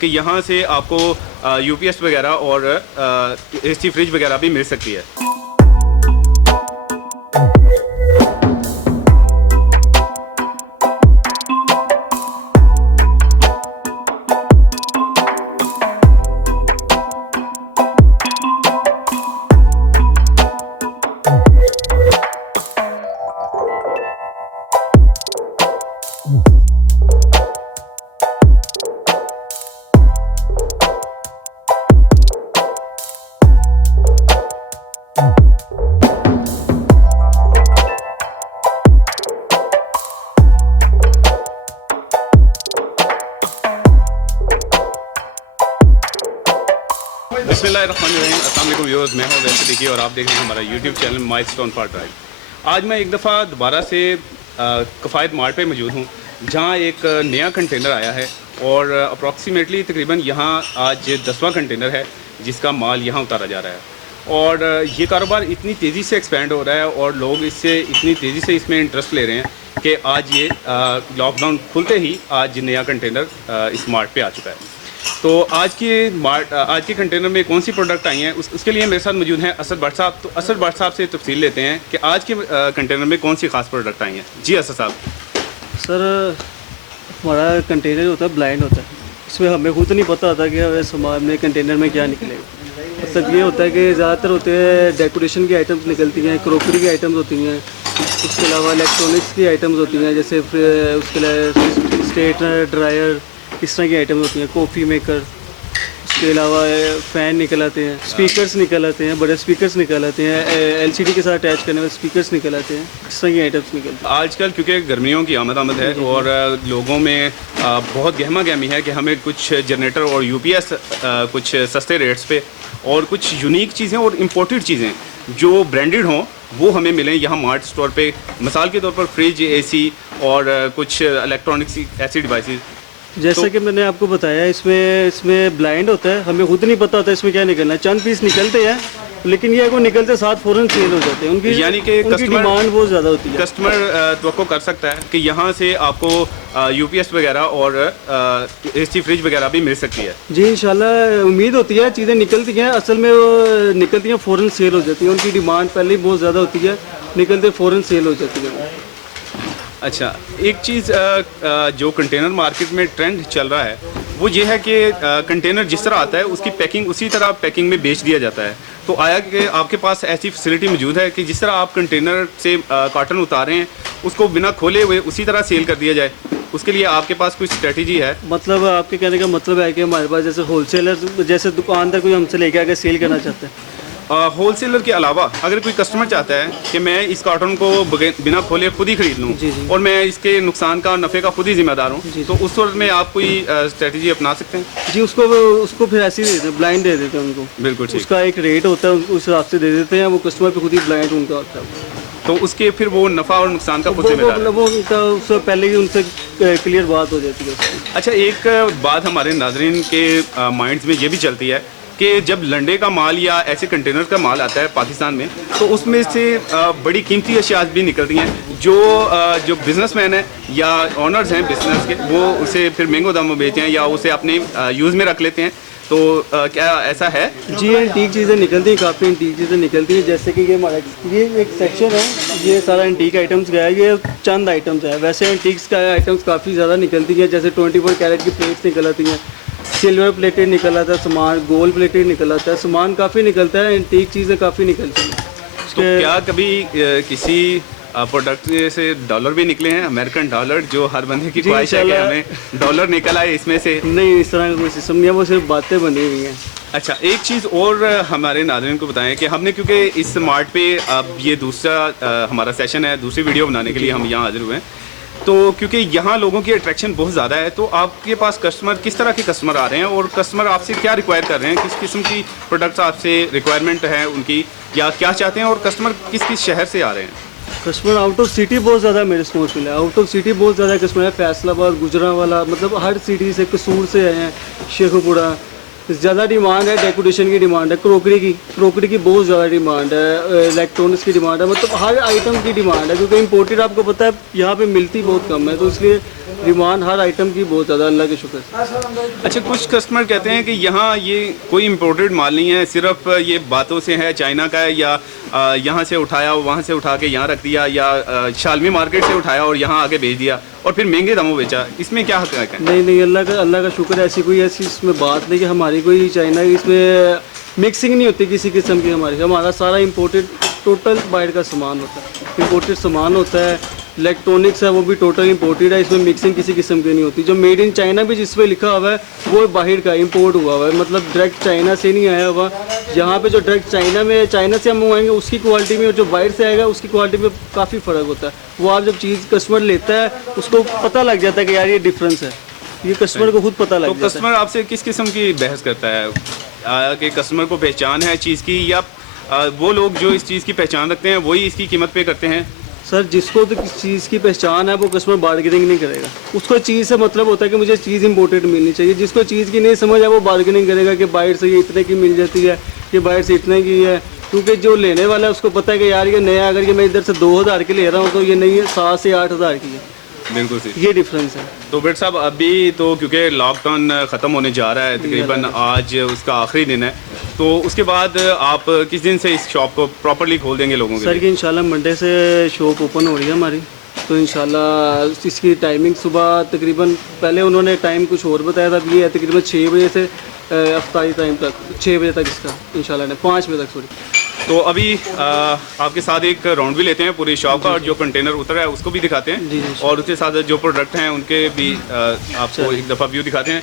कि यहाँ से आपको यूपीएस वगैरह और एसी फ्रिज वगैरह भी मिल सकती है। बिस्मिल्लाहिर्रहमानिर्रहीम, अस्सलाम वालेकुम व्यूअर्स, मैं हूं वैसे देखिए और आप देख रहे हैं हमारा YouTube channel milestone for drive. आज मैं एक दफ़ा दोबारा से कफ़ायत मार्ट पे मौजूद हूं, जहां एक नया कंटेनर आया है और अप्रॉक्सीमेटली तकरीबन यहां आज 10वां कंटेनर है जिसका माल यहां उतारा जा रहा है। और ये कारोबार इतनी तेज़ी से एक्सपेंड हो रहा है और लोग इससे इतनी तेज़ी से इसमें इंटरेस्ट ले रहे हैं कि आज ये लॉकडाउन खुलते ही आज नया कंटेनर इस मार्ट पे आ चुका है। तो आज के कंटेनर में कौन सी प्रोडक्ट आई हैं उसके लिए मेरे साथ मौजूद हैं असद भट्ट साहब। तो असद भट्ट साहब से तफसील लेते हैं कि आज के कंटेनर में कौन सी खास प्रोडक्ट आई हैं। जी असद साहब। सर, हमारा कंटेनर होता है ब्लाइंड होता है, इसमें हमें खुद नहीं पता होता कि सामान में कंटेनर में क्या निकलेगा। मतलब ये होता है कि ज़्यादातर होते हैं डेकोरेशन की आइटम्स निकलती हैं, क्रॉकरी की आइटम्स होती हैं, उसके अलावा इलेक्ट्रॉनिक्स की आइटम्स होती हैं, जैसे उसके अलावा स्ट्रेटनर, ड्रायर, इस तरह की आइटम्स होती हैं, कॉफ़ी मेकर। उसके अलावा फ़ैन निकल आते हैं, स्पीकर्स निकल आते हैं, बड़े स्पीकर्स निकल आते हैं, एलसीडी के साथ अटैच करने वाले स्पीकर्स निकल आते हैं, इस तरह की आइटम्स निकलती हैं। आजकल क्योंकि गर्मियों की आमद है और लोगों में बहुत गहमा गहमी है कि हमें कुछ जनरेटर और यूपीएस कुछ सस्ते रेट्स पे और कुछ यूनिक चीज़ें और इम्पोर्टेड चीज़ें जो ब्रांडेड हों वो हमें मिलें यहाँ मार्ट स्टोर पे। मिसाल के तौर पर फ्रिज, एसी और कुछ इलेक्ट्रॉनिक्स ऐसी डिवाइसेस। जैसा कि मैंने आपको बताया, इसमें ब्लाइंड होता है, हमें खुद नहीं पता होता इसमें क्या निकलना है। चंद पीस निकलते हैं, लेकिन ये को निकलते साथ फ़ौरन सेल हो जाते हैं। उनकी यानी कि कस्टमर डिमांड बहुत ज़्यादा होती है। कस्टमर तवक्को कर सकता है कि यहाँ से आपको यूपीएस वगैरह और एसी फ्रिज वगैरह भी मिल सकती है। जी इंशाल्लाह, उम्मीद होती है, चीज़ें निकलती हैं, असल में वो निकलती हैं फ़ौरन सेल हो जाती है। उनकी डिमांड पहले ही बहुत ज़्यादा होती है, निकलते फ़ौरन सेल हो जाती है। अच्छा, एक चीज़ जो कंटेनर मार्केट में ट्रेंड चल रहा है वो ये है कि कंटेनर जिस तरह आता है उसकी पैकिंग उसी तरह पैकिंग में बेच दिया जाता है। तो आया कि आपके पास ऐसी फैसिलिटी मौजूद है कि जिस तरह आप कंटेनर से कार्टन उतारें हैं उसको बिना खोले हुए उसी तरह सेल कर दिया जाए, उसके लिए आपके पास कोई स्ट्रेटजी है? मतलब आपके कहने का मतलब है कि हमारे पास जैसे होलसेलर, जैसे दुकानदार कोई हमसे लेके आकर सेल करना चाहते हैं। होलसेलर के अलावा अगर कोई कस्टमर चाहता है कि मैं इस कार्टन को बिना खोले खुद ही खरीद लूँ और मैं इसके नुकसान का, नफ़े का खुद ही जिम्मेदार हूँ, तो उस वक्त में आप कोई स्ट्रेटजी अपना सकते हैं? जी, उसको फिर ऐसे ही दे देते हैं, ब्लाइंड दे देते हैं उनको। बिल्कुल ठीक। उसका एक रेट होता है, उस हिसाब से दे देते हैं, वो कस्टमर पे खुद ही ब्लाइंड उनका होता है। तो उसके फिर वो नफ़ा और नुकसान का खुद जिम्मेदार है। वो उनका उससे पहले ही उनसे क्लियर बात हो जाती है। अच्छा, एक बात हमारे नाज़रीन के माइंड्स में ये भी चलती है कि जब लंडे का माल या ऐसे कंटेनर का माल आता है पाकिस्तान में तो उसमें से बड़ी कीमती अशिया भी निकलती हैं जो बिजनेसमैन हैं या ऑनर्स हैं बिजनेस के, वो उसे फिर महंगो दामों में बेचते हैं या उसे अपने यूज़ में रख लेते हैं। तो क्या ऐसा है? जी, एंटीक चीज़ें निकलती हैं, काफ़ी एंटीक चीज़ें निकलती हैं। जैसे कि ये एक सेक्शन है, ये सारा एंटीक आइटम्स का है, ये चंद आइटम्स है। वैसे एंटीक्स का आइटम्स काफ़ी ज़्यादा निकलती हैं, जैसे 24 कैरेट की प्लेट्स निकल आती हैं, सिल्वर प्लेटेड निकल आता है सामान, गोल्ड प्लेटेड निकल आता है सामान, काफ़ी निकलता है, एंटीक चीज़ें काफ़ी निकलती हैं। तो क्या कभी किसी प्रोडक्ट से डॉलर भी निकले हैं, अमेरिकन डॉलर, जो हर बंदे की ख्वाहिश है कि हमें डॉलर निकल आए इसमें से? नहीं, इस तरह का कोई सिस्टम नहीं है, वो सिर्फ बातें बनी हुई हैं। अच्छा, एक चीज़ और हमारे नाज़रीन को बताएं कि हमने क्योंकि इस मार्ट पे अब ये दूसरा हमारा सेशन है, दूसरी वीडियो बनाने के लिए हम यहाँ हाजिर हुए हैं, तो क्योंकि यहाँ लोगों की अट्रैक्शन बहुत ज़्यादा है, तो आपके पास कस्टमर किस तरह के कस्टमर आ रहे हैं और कस्टमर आपसे क्या रिक्वायर कर रहे हैं, किस किस्म की प्रोडक्ट्स आपसे रिक्वायरमेंट है उनकी, या क्या चाहते हैं, और कस्टमर किस किस शहर से आ रहे हैं? कस्टमर आउट ऑफ सिटी बहुत ज़्यादा मेरे स्टोर्स मिला है, आउट ऑफ सिटी बहुत ज़्यादा कस्टमर है, फैसलाबाद, गुजरांवाला, मतलब हर सिटी से, कसूर से आए हैं, शेखुपुरा, ज़्यादा डिमांड है, डेकोरेशन की डिमांड है, क्रोकरी की बहुत ज़्यादा डिमांड है, इलेक्ट्रॉनिक्स की डिमांड है, मतलब हर आइटम की डिमांड है, क्योंकि इंपोर्टेड आपको पता है यहाँ पे मिलती बहुत कम है, तो इसलिए डिमांड हर आइटम की बहुत ज़्यादा, अल्लाह के शुक्र से। अच्छा, कुछ कस्टमर कहते हैं कि यहाँ ये कोई इम्पोर्टेड माल नहीं है, सिर्फ ये बातों से है, चाइना का है, या यहाँ से उठाया वहाँ से उठा के यहाँ रख दिया, या शालमी मार्केट से उठाया और यहाँ आके भेज दिया और फिर महंगे दामों बेचा। इसमें क्या हक़ है? नहीं, अल्लाह का शुक्र है, ऐसी इसमें बात नहीं कि हमारी कोई चाइना की इसमें मिक्सिंग नहीं होती किसी किस्म की। हमारा सारा इंपोर्टेड टोटल बाहर का सामान होता है, इंपोर्टेड सामान होता है। इलेक्ट्रॉनिक्स है वो भी टोटल इंपोर्टेड है, इसमें मिक्सिंग किसी किस्म की नहीं होती। जो मेड इन चाइना भी जिस पे लिखा हुआ है वो बाहर का इंपोर्ट हुआ हुआ है, मतलब डायरेक्ट चाइना से नहीं आया हुआ। यहाँ पे जो डायरेक्ट चाइना से हम मंगवाएंगे उसकी क्वालिटी में और जो बाहर से आएगा उसकी क्वालिटी में काफ़ी फ़र्क होता है। वो आप जब चीज़ कस्टमर लेता है उसको पता लग जाता है कि यार ये डिफरेंस है, ये कस्टमर को खुद पता लग जाता है। तो कस्टमर आपसे किस किस्म की बहस करता है कि कस्टमर को पहचान है चीज़ की, या वो लोग जो इस चीज़ की पहचान रखते हैं वही इसकी कीमत पे करते हैं? सर, जिसको तो किस चीज़ की पहचान है वो कस्टमर बार्गेनिंग नहीं करेगा। उसको चीज़ से मतलब होता है कि मुझे चीज़ इंपोर्टेड मिलनी चाहिए। जिसको चीज़ की नहीं समझ है वो बार्गेनिंग करेगा कि बाहर से ये इतने की मिल जाती है, ये बाहर से इतने की है, क्योंकि जो लेने वाला है उसको पता है कि यार ये नया, अगर ये मैं इधर से 2000 की ले रहा हूँ तो ये नहीं है 7 से 8000 की है। बिल्कुल सही, ये डिफरेंस है। तो बेट साहब अभी तो क्योंकि लॉकडाउन ख़त्म होने जा रहा है, तकरीबन आज उसका आखिरी दिन है, तो उसके बाद आप किस दिन से इस शॉप को प्रॉपर्ली खोल देंगे लोगों के सर लिए? कि इंशाल्लाह मंडे से शॉप ओपन हो रही है हमारी, तो इंशाल्लाह इसकी टाइमिंग सुबह तकरीबन, पहले उन्होंने टाइम कुछ और बताया था, अब ये है तकरीबन 6 बजे से अफ्तारी टाइम तक, 6 बजे तक इसका इंशाल्लाह ने 5 बजे तक, सॉरी। तो अभी आपके साथ एक राउंड भी लेते हैं पूरी शॉप का, और जो कंटेनर उतर रहा है उसको भी दिखाते हैं, जी। और उसके साथ जो प्रोडक्ट हैं उनके भी आपको एक दफ़ा व्यू दिखाते हैं।